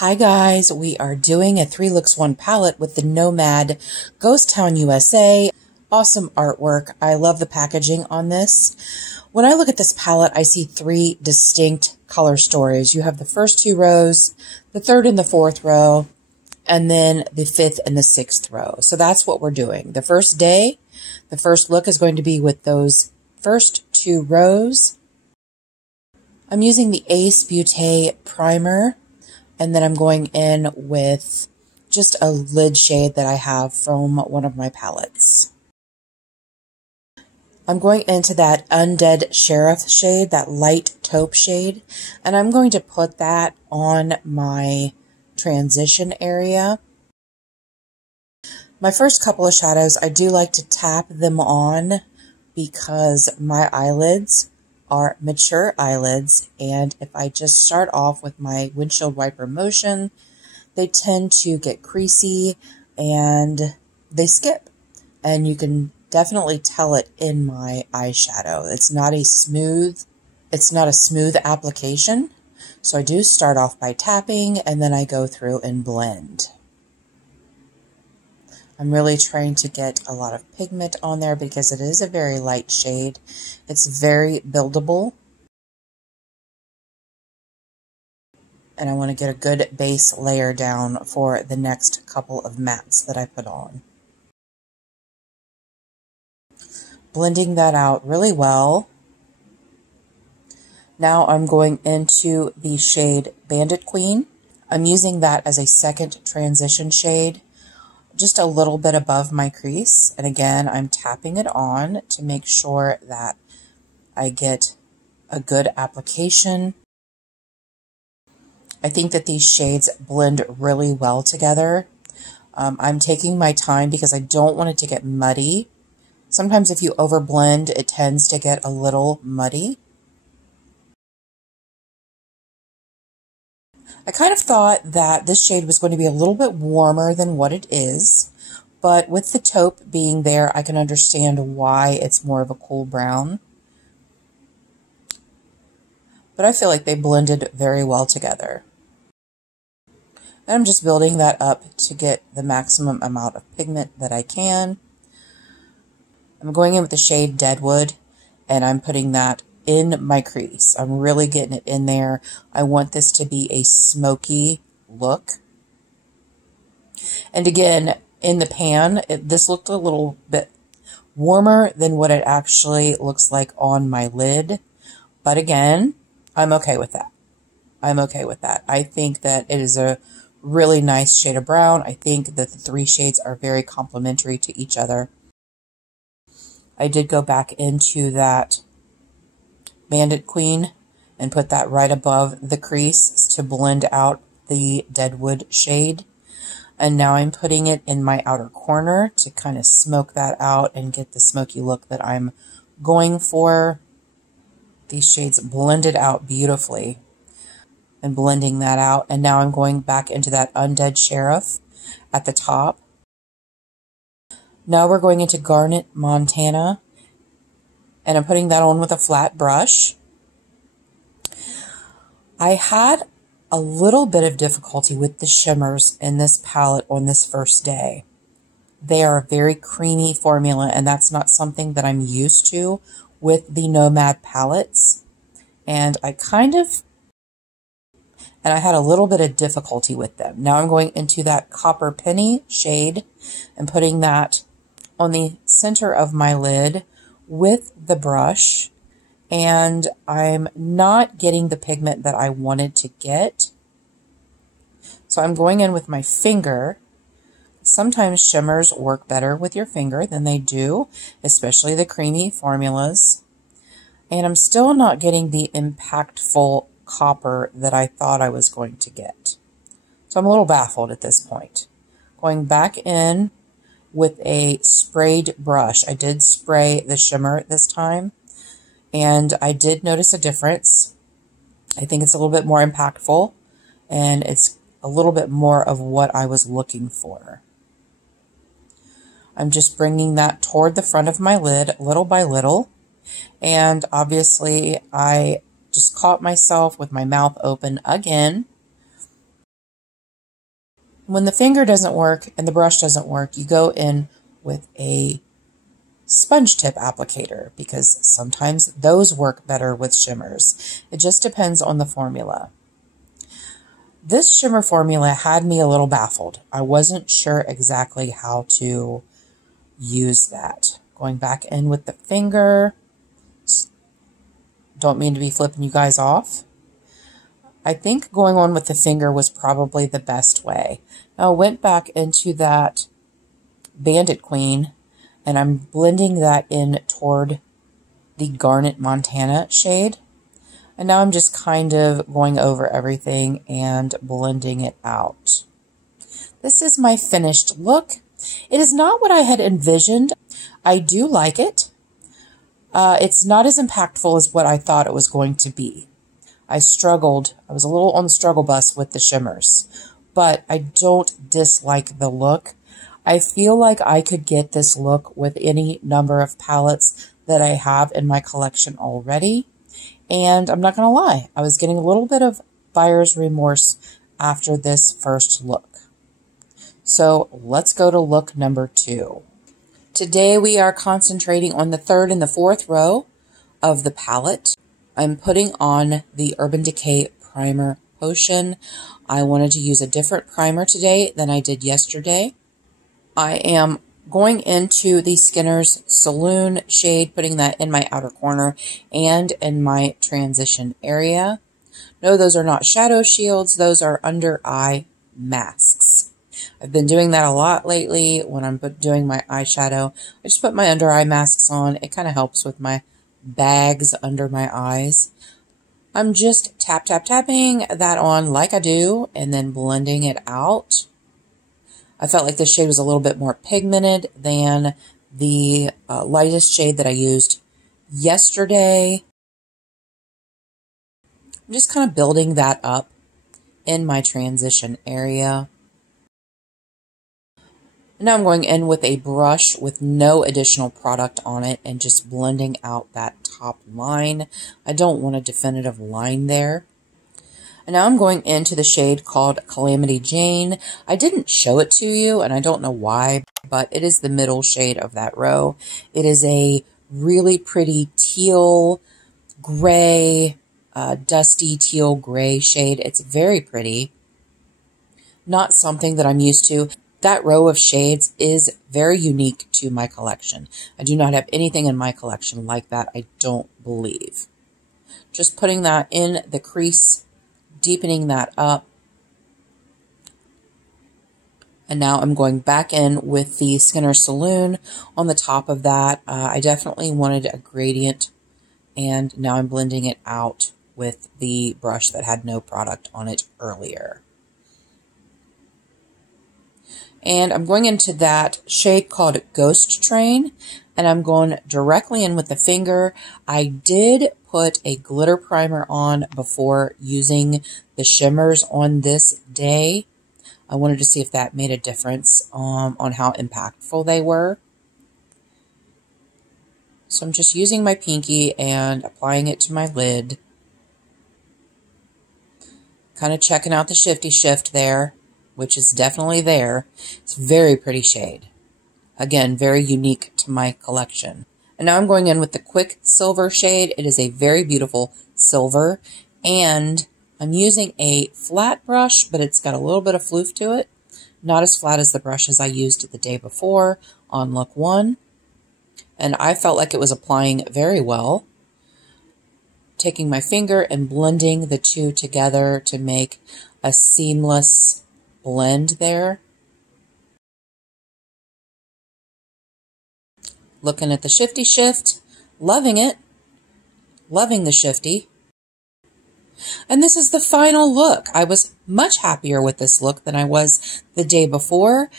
Hi guys, we are doing a 3 looks 1 palette with the Nomad Ghost Town USA. Awesome artwork. I love the packaging on this. When I look at this palette, I see 3 distinct color stories. You have the first 2 rows, the 3rd and the 4th row, and then the 5th and the 6th row. So that's what we're doing. The first day, the first look is going to be with those first 2 rows. I'm using the Ace Beauté primer. And then I'm going in with just a lid shade that I have from one of my palettes. I'm going into that Undead Sheriff shade, that light taupe shade, and I'm going to put that on my transition area. My first couple of shadows, I do like to tap them on because my eyelids are mature eyelids, and if I just start off with my windshield wiper motion, they tend to get creasy and they skip, and you can definitely tell it in my eyeshadow. It's not a smooth application, so I do start off by tapping and then I go through and blend. I'm really trying to get a lot of pigment on there because it is a very light shade. It's very buildable. And I want to get a good base layer down for the next couple of mattes that I put on. Blending that out really well. Now I'm going into the shade Bandit Queen. I'm using that as a second transition shade, just a little bit above my crease. And again, I'm tapping it on to make sure that I get a good application. I think that these shades blend really well together. I'm taking my time because I don't want it to get muddy. Sometimes if you overblend, it tends to get a little muddy. I kind of thought that this shade was going to be a little bit warmer than what it is, but with the taupe being there, I can understand why it's more of a cool brown. But I feel like they blended very well together. And I'm just building that up to get the maximum amount of pigment that I can. I'm going in with the shade Deadwood, and I'm putting that in my crease. I'm really getting it in there. I want this to be a smoky look. And again, in the pan, this looked a little bit warmer than what it actually looks like on my lid. But again, I'm okay with that. I'm okay with that. I think that it is a really nice shade of brown. I think that the 3 shades are very complementary to each other. I did go back into that Bandit Queen and put that right above the crease to blend out the Deadwood shade. And now I'm putting it in my outer corner to kind of smoke that out and get the smoky look that I'm going for. These shades blended out beautifully and blending that out. And now I'm going back into that Undead Sheriff at the top. Now we're going into Garnet Montana, and I'm putting that on with a flat brush. I had a little bit of difficulty with the shimmers in this palette on this first day. They are a very creamy formula, and that's not something that I'm used to with the Nomad palettes. And I had a little bit of difficulty with them. Now I'm going into that Copper Penny shade and putting that on the center of my lid with the brush, and I'm not getting the pigment that I wanted to get. So I'm going in with my finger. Sometimes shimmers work better with your finger than they do, especially the creamy formulas. And I'm still not getting the impactful copper that I thought I was going to get. So I'm a little baffled at this point. Going back in with a sprayed brush. I did spray the shimmer this time, and I did notice a difference. I think it's a little bit more impactful, and it's a little bit more of what I was looking for. I'm just bringing that toward the front of my lid little by little, and obviously I just caught myself with my mouth open again When the finger doesn't work and the brush doesn't work, you go in with a sponge tip applicator because sometimes those work better with shimmers. It just depends on the formula. This shimmer formula had me a little baffled. I wasn't sure exactly how to use that. Going back in with the finger. Don't mean to be flipping you guys off. I think going on with the finger was probably the best way. Now I went back into that Bandit Queen and I'm blending that in toward the Garnet Montana shade. And now I'm just kind of going over everything and blending it out. This is my finished look. It is not what I had envisioned. I do like it. It's not as impactful as what I thought it was going to be. I struggled. I was a little on the struggle bus with the shimmers, but I don't dislike the look. I feel like I could get this look with any number of palettes that I have in my collection already. And I'm not going to lie, I was getting a little bit of buyer's remorse after this first look. So let's go to look number 2. Today we are concentrating on the 3rd and the 4th row of the palette. I'm putting on the Urban Decay Primer Potion. I wanted to use a different primer today than I did yesterday. I am going into the Skinner's Saloon shade, putting that in my outer corner and in my transition area. No, those are not shadow shields. Those are under eye masks. I've been doing that a lot lately when I'm doing my eyeshadow. I just put my under eye masks on. It kind of helps with my bags under my eyes. I'm just tapping that on like I do and then blending it out. I felt like this shade was a little bit more pigmented than the lightest shade that I used yesterday. I'm just kind of building that up in my transition area. Now I'm going in with a brush with no additional product on it and just blending out that top line. I don't want a definitive line there. And now I'm going into the shade called Calamity Jane. I didn't show it to you, and I don't know why, but it is the middle shade of that row. It is a really pretty teal, gray, dusty teal gray shade. It's very pretty. Not something that I'm used to. That row of shades is very unique to my collection. I do not have anything in my collection like that, I don't believe. Just putting that in the crease, deepening that up. And now I'm going back in with the Skinner's Saloon on the top of that. I definitely wanted a gradient, and now I'm blending it out with the brush that had no product on it earlier. And I'm going into that shade called Ghost Train, and I'm going directly in with the finger. I did put a glitter primer on before using the shimmers on this day. I wanted to see if that made a difference on how impactful they were. So I'm just using my pinky and applying it to my lid. Kind of checking out the shifty shift there, which is definitely there. It's a very pretty shade. Again, very unique to my collection. And now I'm going in with the Quick Silver shade. It is a very beautiful silver. And I'm using a flat brush, but it's got a little bit of floof to it. Not as flat as the brushes I used the day before on look 1. And I felt like it was applying very well. Taking my finger and blending the two together to make a seamless blend there. Looking at the shifty shift, loving it, loving the shifty. And this is the final look. I was much happier with this look than I was the day before.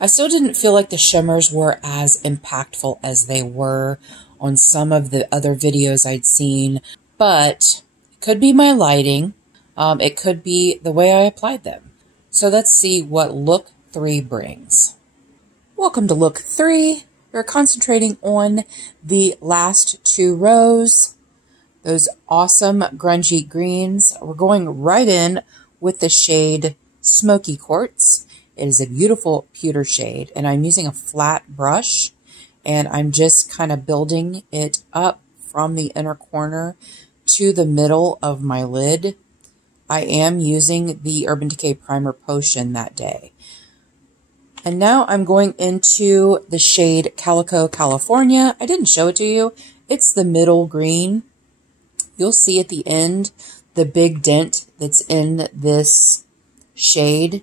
I still didn't feel like the shimmers were as impactful as they were on some of the other videos I'd seen, but it could be my lighting. It could be the way I applied them. So let's see what look 3 brings. Welcome to look 3. We're concentrating on the last 2 rows, those awesome grungy greens. We're going right in with the shade Smoky Quartz. It is a beautiful pewter shade, and I'm using a flat brush, and I'm just kind of building it up from the inner corner to the middle of my lid. I am using the Urban Decay Primer Potion that day. And now I'm going into the shade Calico California. I didn't show it to you. It's the middle green. You'll see at the end the big dent that's in this shade.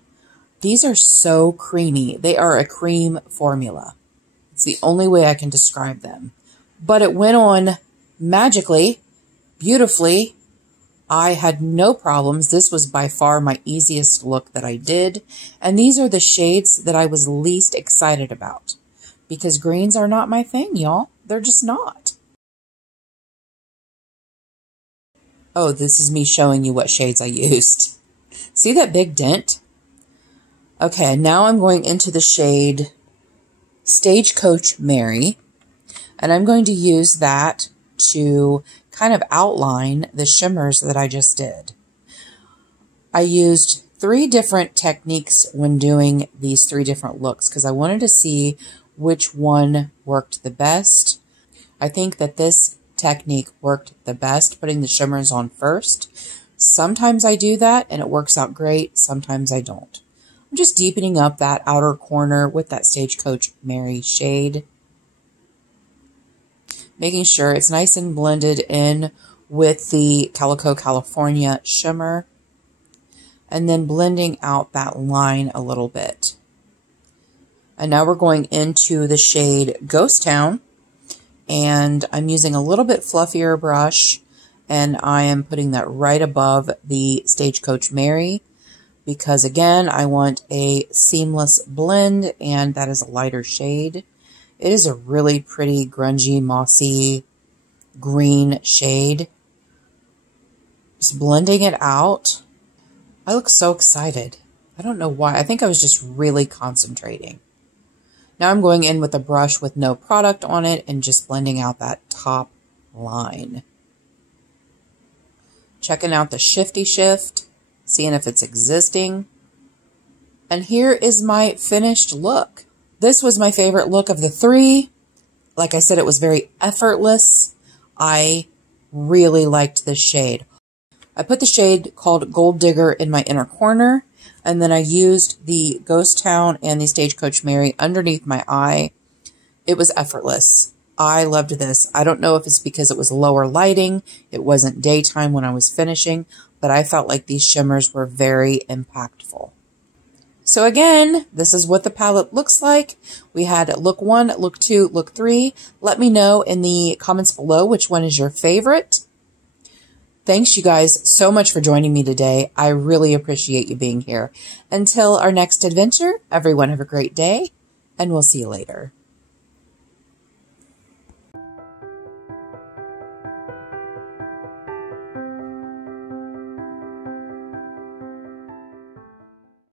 These are so creamy. They are a cream formula. It's the only way I can describe them. But it went on magically, beautifully. I had no problems. This was by far my easiest look that I did. And these are the shades that I was least excited about. Because greens are not my thing, y'all. They're just not. Oh, this is me showing you what shades I used. See that big dent? Okay, now I'm going into the shade Stagecoach Mary. And I'm going to use that to kind of outline the shimmers that I just did. I used 3 different techniques when doing these 3 different looks because I wanted to see which one worked the best. I think that this technique worked the best, putting the shimmers on first. Sometimes I do that and it works out great. Sometimes I don't. I'm just deepening up that outer corner with that Stagecoach Mary shade. Making sure it's nice and blended in with the Calico California shimmer. And then blending out that line a little bit. And now we're going into the shade Ghost Town. And I'm using a little bit fluffier brush. And I am putting that right above the Stagecoach Mary. Because again, I want a seamless blend. And that is a lighter shade. It is a really pretty, grungy, mossy, green shade. Just blending it out. I look so excited. I don't know why. I think I was just really concentrating. Now I'm going in with a brush with no product on it and just blending out that top line. Checking out the shifty shift, seeing if it's existing. And here is my finished look. This was my favorite look of the 3. Like I said, it was very effortless. I really liked this shade. I put the shade called Gold Digger in my inner corner, and then I used the Ghost Town and the Stagecoach Mary underneath my eye. It was effortless. I loved this. I don't know if it's because it was lower lighting. It wasn't daytime when I was finishing, but I felt like these shimmers were very impactful. So again, this is what the palette looks like. We had look 1, look 2, look 3. Let me know in the comments below which one is your favorite. Thanks you guys so much for joining me today. I really appreciate you being here. Until our next adventure, everyone have a great day, and we'll see you later.